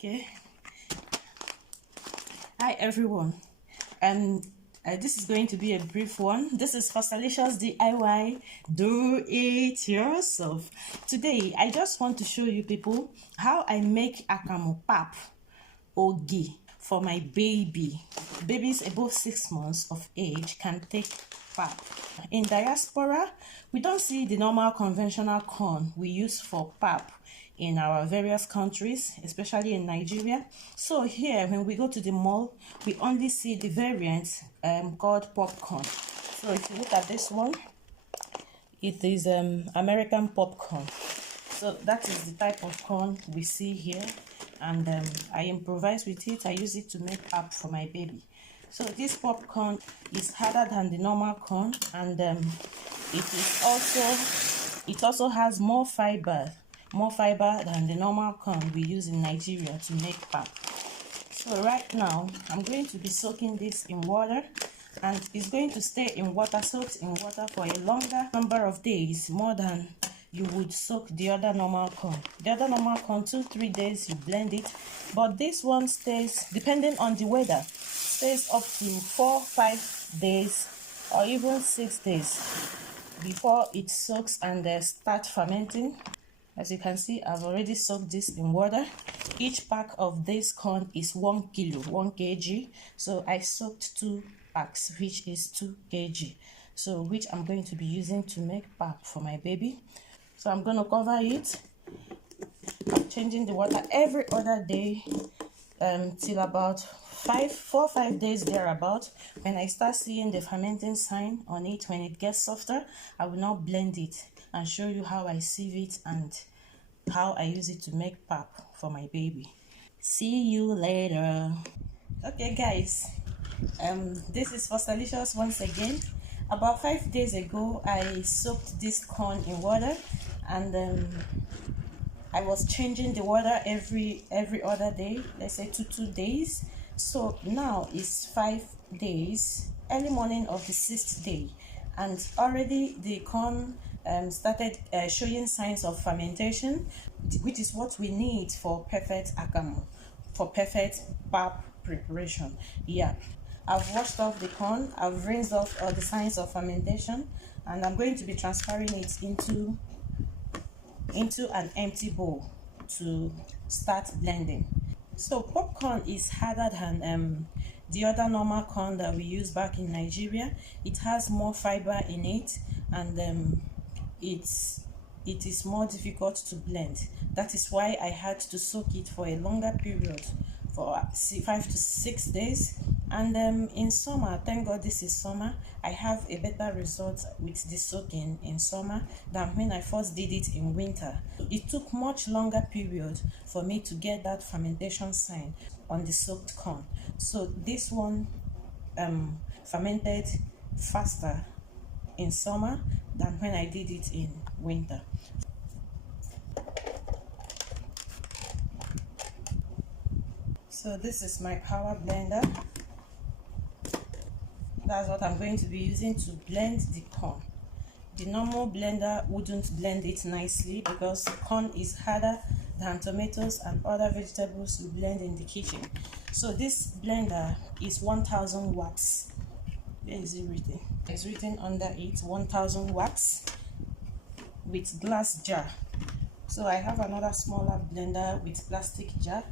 Okay. Hi everyone, and this is going to be a brief one. This is Faustalicious DIY. Do it yourself. Today, I just want to show you people how I make Akamu pap ogi for my baby. Babies above 6 months of age can take pap. In diaspora, we don't see the normal conventional corn we use for pap in our various countries, especially in Nigeria. So here, when we go to the mall, we only see the variant called popcorn. So if you look at this one, it is American popcorn. So that is the type of corn we see here, and I improvise with it. I use it to make pap for my baby. So this popcorn is harder than the normal corn, and it also has more fiber than the normal corn we use in Nigeria to make pap. So right now, I'm going to be soaking this in water, and it's going to stay in water, soaked in water for a longer number of days, more than you would soak the other normal corn. The other normal corn, 2-3 days, you blend it, but this one stays, depending on the weather, stays up to 4-5 days or even 6 days before it soaks and start fermenting. As you can see, I've already soaked this in water. Each pack of this corn is 1 kilo, 1 kg. So I soaked 2 packs, which is 2 kg. So which I'm going to be using to make pap for my baby. So I'm going to cover it. I'm changing the water every other day till about 4-5 days thereabout. When I start seeing the fermenting sign on it, when it gets softer, I will now blend it and show you how I sieve it and how I use it to make pap for my baby. See you later. Okay guys, this is Faustalicious once again. About 5 days ago, I soaked this corn in water, and I was changing the water every other day, let's say 2 days. So now it's 5 days, early morning of the 6th day, and already the corn started showing signs of fermentation, which is what we need for perfect Akamu, for perfect pap preparation. Yeah, I've washed off the corn, I've rinsed off all the signs of fermentation, and I'm going to be transferring it into an empty bowl to start blending. So popcorn is harder than the other normal corn that we use back in Nigeria. It has more fiber in it, and it is more difficult to blend. That is why I had to soak it for a longer period, for 5 to 6 days. And in summer, thank God this is summer, I have a better result with the soaking in summer than when I first did it in winter. It took much longer period for me to get that fermentation sign on the soaked corn. So this one fermented faster in summer than when I did it in winter. So this is my power blender. That's what I'm going to be using to blend the corn. The normal blender wouldn't blend it nicely because corn is harder than tomatoes and other vegetables you blend in the kitchen. So this blender is 1000 watts. Where is it written? It's written under it 1000 watts with glass jar. So I have another smaller blender with plastic jar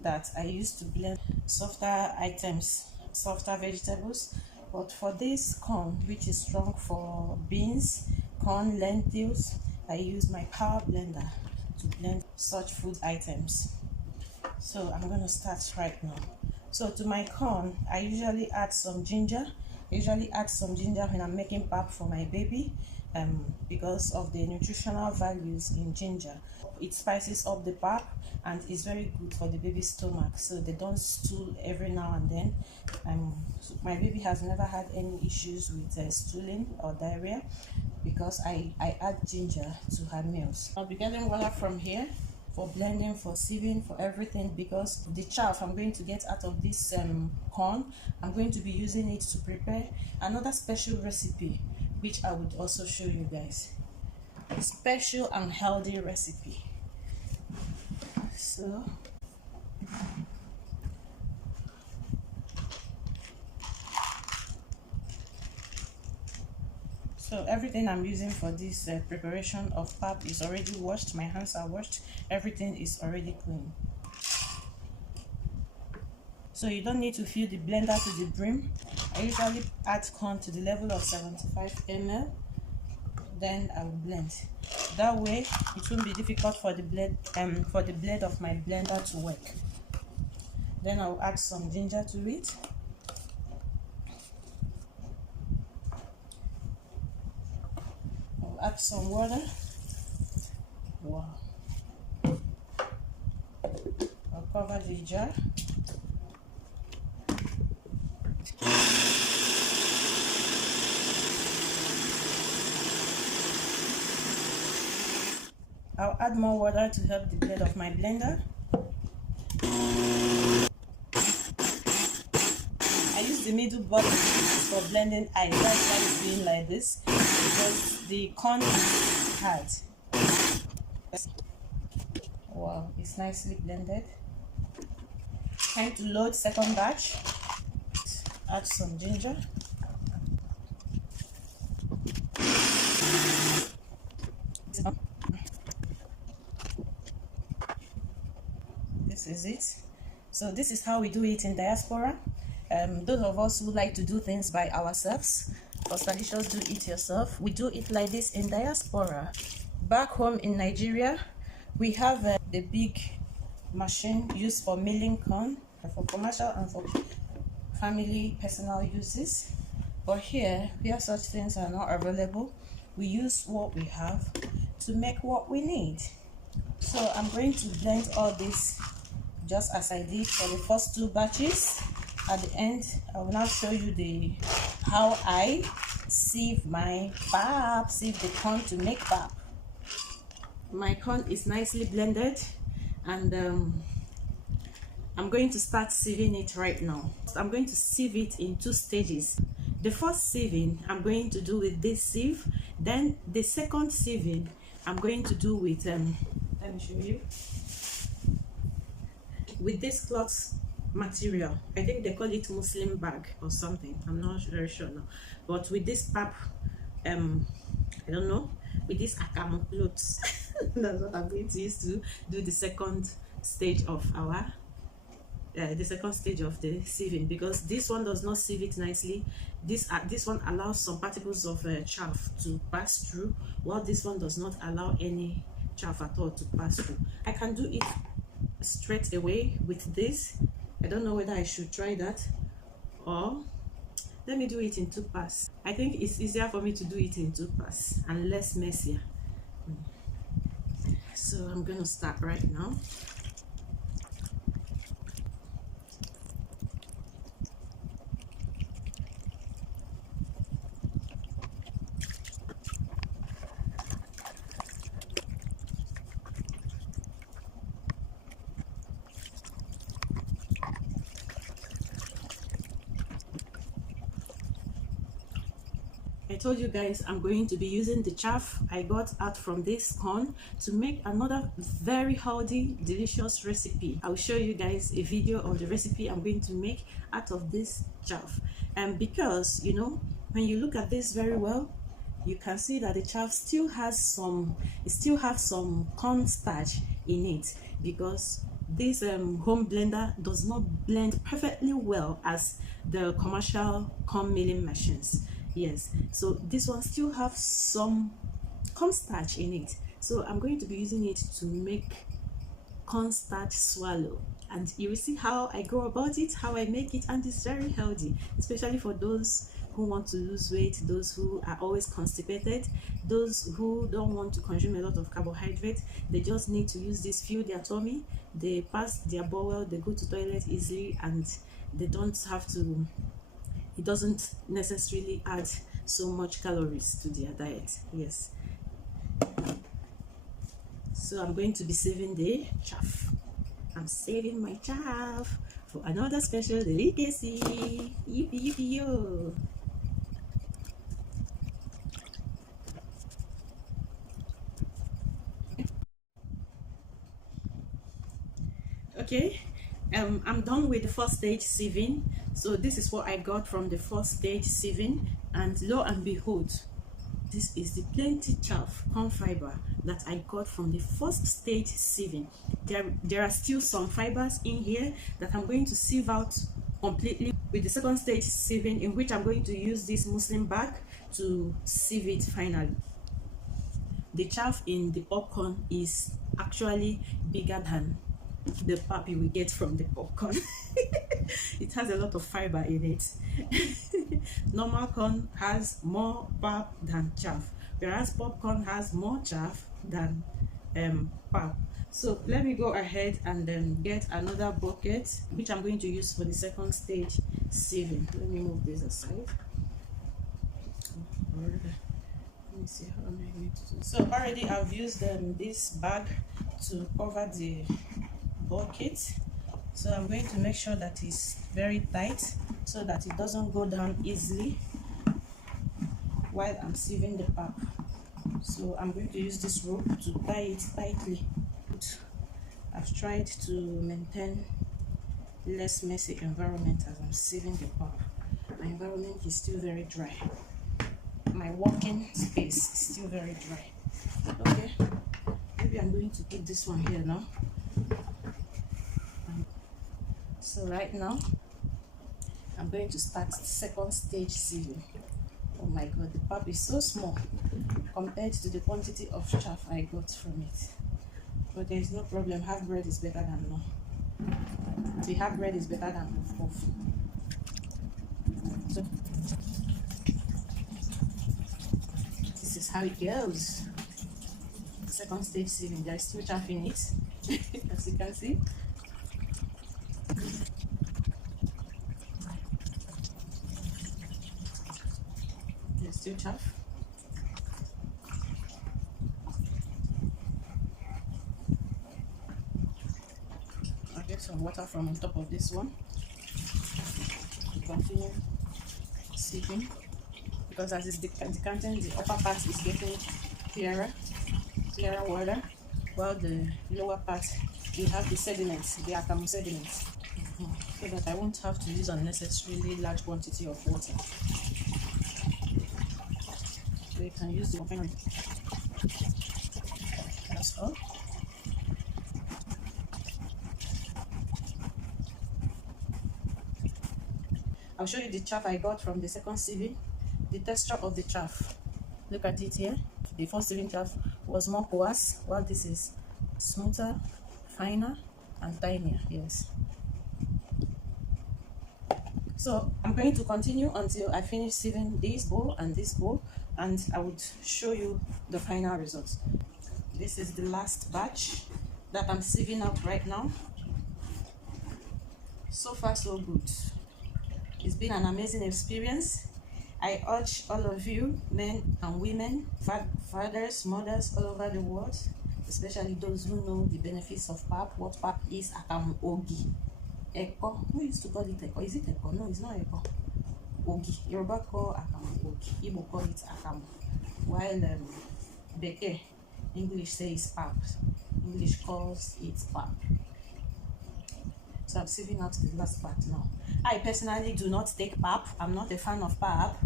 that I use to blend softer items, softer vegetables. But for this corn, which is strong for beans, corn, lentils, I use my power blender to blend such food items. So I'm going to start right now. So to my corn, I usually add some ginger. I usually add some ginger when I'm making pap for my baby, because of the nutritional values in ginger. It spices up the pap and is very good for the baby's stomach, so they don't stool every now and then. So my baby has never had any issues with stooling or diarrhea because I add ginger to her meals. I'll be getting water from here for blending, for sieving, for everything, because the chaff I'm going to get out of this corn, I'm going to be using it to prepare another special recipe, which I would also show you guys. A special and healthy recipe. So So everything I'm using for this preparation of pap is already washed. My hands are washed. Everything is already clean. So you don't need to fill the blender to the brim. I usually add corn to the level of 75 ml. Then I will blend. That way it won't be difficult for the blade of my blender to work. Then I'll add some ginger to it. I'll add some water. Wow. I'll cover the jar. I'll add more water to help the blade of my blender. I use the middle button for blending ice. That's why it's being like this, because the corn is hard. Wow, it's nicely blended. Time to load second batch. Add some ginger. This is it. So this is how we do it in diaspora. Those of us who like to do things by ourselves, Faustalicious do it yourself. We do it like this in diaspora. Back home in Nigeria, we have the big machine used for milling corn, for commercial and for family personal uses. But here, where such things are not available, we use what we have to make what we need. So I'm going to blend all this just as I did for the first two batches. At the end, I will now show you how I sieve my pap, sieve the corn to make pap. My corn is nicely blended, and I'm going to start sieving it right now. I'm going to sieve it in two stages. The first sieving I'm going to do with this sieve, then the second sieving I'm going to do with let me show you, with this cloth material. I think they call it Muslim bag or something, I'm not very sure now. But with this pap, I don't know, with this Akamu clothes that's what I'm going to use to do the second stage of our the second stage of the sieving, because this one does not sieve it nicely. This one allows some particles of chaff to pass through, while this one does not allow any chaff at all to pass through. I can do it straight away with this. I don't know whether I should try that, or let me do it in two pass. I think it's easier for me to do it in two pass and less messier. So I'm gonna start right now. I told you guys I'm going to be using the chaff I got out from this corn to make another very healthy, delicious recipe. I'll show you guys a video of the recipe I'm going to make out of this chaff. And because, you know, when you look at this very well, you can see that the chaff still has some corn starch in it, because this home blender does not blend perfectly well as the commercial corn milling machines. Yes, so this one still have some cornstarch in it, so I'm going to be using it to make cornstarch swallow, and you will see how I go about it, how I make it, and it's very healthy, especially for those who want to lose weight, those who are always constipated, those who don't want to consume a lot of carbohydrate. They just need to use this, fuel their tummy, they pass their bowel, they go to toilet easily, and they don't have to, it doesn't necessarily add so much calories to their diet. Yes, so I'm going to be saving the chaff. I'm saving my chaff for another special delicacy. Yippee yippee yo. Okay, I'm done with the first stage sieving. So this is what I got from the first stage sieving, and lo and behold, This is the plenty chaff corn fiber that I got from the first stage sieving. There are still some fibers in here that I'm going to sieve out completely with the second stage sieving, in which I'm going to use this muslin bag to sieve it finally. The chaff in the popcorn is actually bigger than the pap you will get from the popcorn. It has a lot of fiber in it. Normal corn has more pap than chaff, whereas popcorn has more chaff than pap. So let me go ahead and then get another bucket, which I'm going to use for the second stage sieving. Let me move this aside. Let me see how am I going to do. So already I've used this bag to cover the bucket, so I'm going to make sure that it's very tight so that it doesn't go down easily while I'm sieving the pap. So I'm going to use this rope to tie it tightly. I've tried to maintain less messy environment as I'm sieving the pap. My environment is still very dry. My working space is still very dry. Okay, maybe I'm going to put this one here now. So right now I'm going to start the second stage sieving. Oh my god, the pap is so small compared to the quantity of chaff I got from it. But there is no problem. Half bread is better than none. The half bread is better than half. So this is how it goes. Second stage sieving. There is still chaff in it, as you can see. There's still chaff. I'll get some water from on top of this one to continue sieving, because as it's decanting, the upper part is getting clearer water, while the lower part we have the sediments, the Akamu sediments, so that I won't have to use unnecessarily large quantity of water. So you can use the water. That's all. I'll show you the chaff I got from the second sieving. The texture of the chaff. Look at it here. The first sieving chaff was more coarse, while this is smoother, finer, and tinier. Yes. So I'm going to continue until I finish sieving this bowl and this bowl, and I would show you the final results. This is the last batch that I'm sieving out right now. So far, so good. It's been an amazing experience. I urge all of you, men and women, fathers, mothers all over the world, especially those who know the benefits of pap, what pap is, Akamu Ogi. Eko, who used to call it Eko? Is it Eko? No, it's not Eko. Ogi. Yoruba call Akamu Ogi. Igbo call it Akamu. While Beke, English says pap. English calls it pap. So I'm sieving out the last part now. I personally do not take pap. I'm not a fan of pap,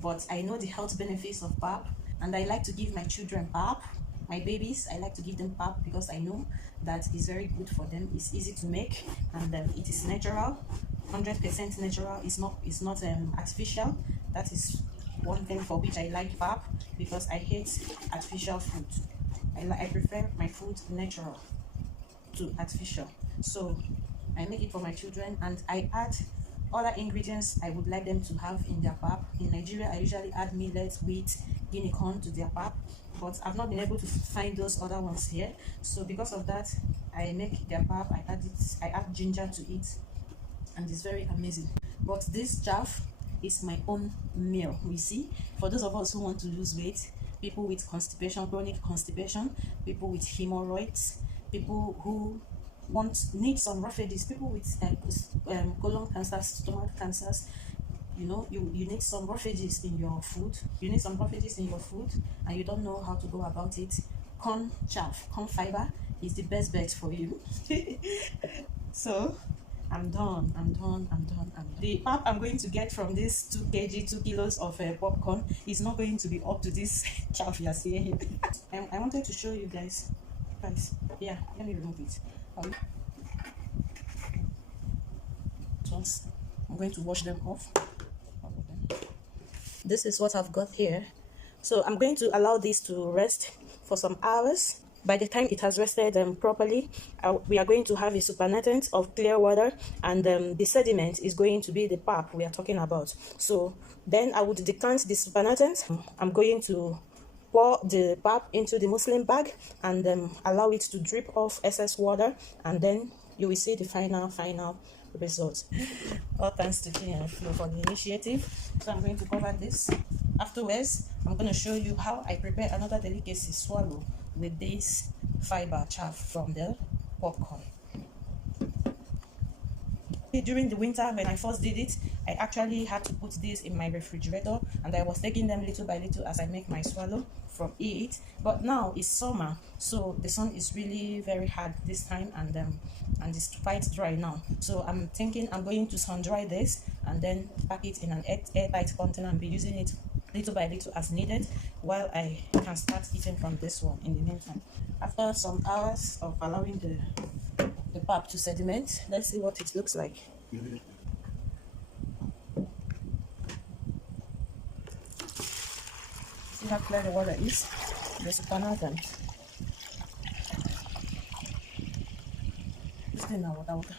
but I know the health benefits of pap, and I like to give my children pap. My babies, I like to give them pap because I know that it's very good for them. It's easy to make, and it is natural, 100% natural. It's not artificial. That is one thing for which I like pap, because I hate artificial food. I prefer my food natural to artificial. So I make it for my children, and I add other ingredients I would like them to have in their pap. In Nigeria, I usually add millet, wheat, guinea corn to their pap, but I've not been able to find those other ones here. So because of that, I make their pap. I add ginger to it, and it's very amazing. But this chaff is my own meal. You see, for those of us who want to lose weight, people with constipation, chronic constipation, people with hemorrhoids, people who need some roughages, people with colon cancers, stomach cancers, you need some roughages in your food. And you don't know how to go about it. Corn fiber is the best bet for you. So I'm done. The pap I'm going to get from this 2 kilos of popcorn is not going to be up to this chaff you're seeing. I wanted to show you guys. Yeah, let me remove it. Once I'm going to wash them off. This is what I've got here. So I'm going to allow this to rest for some hours. By the time it has rested properly, we are going to have a supernatant of clear water, and the sediment is going to be the pap we are talking about. So then I would decant the supernatant. I'm going to pour the pap into the muslin bag and allow it to drip off excess water, and then you will see the final result. All thanks to Clean and Flow for the initiative. So I'm going to cover this. Afterwards, I'm going to show you how I prepare another delicacy swallow with this fiber chaff from the popcorn. During the winter, when I first did it, I actually had to put this in my refrigerator, and I was taking them little by little as I make my swallow from it. But now it's summer, so the sun is really very hard this time, and it's quite dry now. So I'm thinking I'm going to sun dry this and then pack it in an airtight container and be using it little by little as needed, while I can start eating from this one in the meantime. After some hours of allowing the pap to sediment, let's see what it looks like. See how clear the water is? The supernatant. This thing now, water.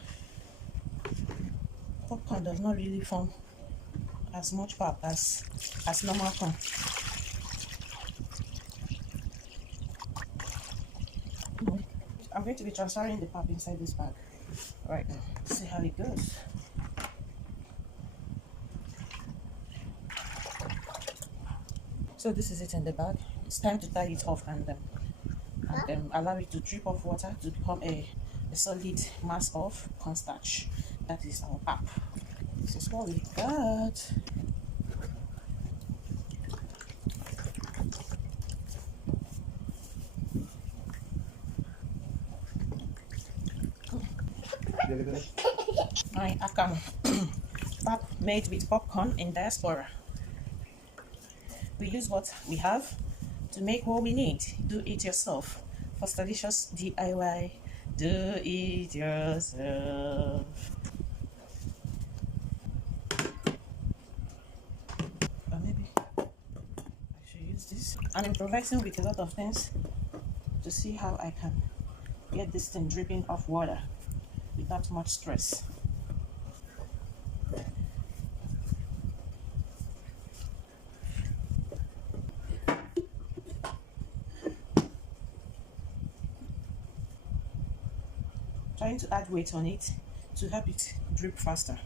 Popcorn does not really form as much pap as normal corn. I'm going to be transferring the pap inside this bag right now. See how it goes. So this is it in the bag. It's time to tie it off and allow it to drip off water to become a solid mass of cornstarch. That is our pap. This is what we got. My Akamu pap made with popcorn in diaspora. We use what we have to make what we need. Do it yourself. Faustalicious DIY. Do it yourself. Or maybe I should use this. I'm improvising with a lot of things to see how I can get this thing dripping off water without much stress. Trying to add weight on it to help it drip faster.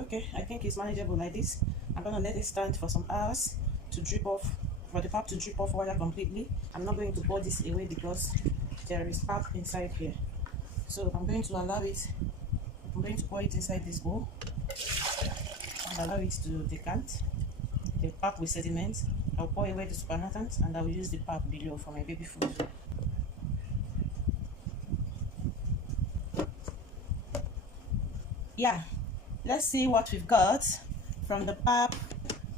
Okay, I think it's manageable like this. I'm gonna let it stand for some hours to drip off, for the pap to drip off water completely. I'm not going to pour this away because there is pap inside here. So I'm going to allow it, I'm going to pour it inside this bowl and allow it to decant. The pap with sediment. I'll pour away the supernatant and I will use the pap below for my baby food. Yeah, let's see what we've got from the pap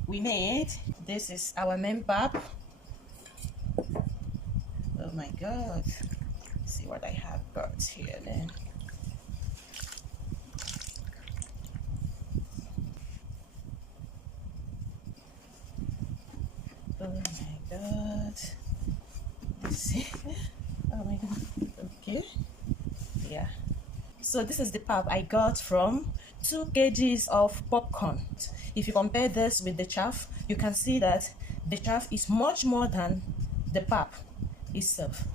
we made. This is our main pap. Oh my god, let's see what I have got here then. Oh my god, let's see. Oh my god. Okay, yeah. So this is the pap I got from 2 kgs of popcorn. If you compare this with the chaff, you can see that the chaff is much more than the pap itself.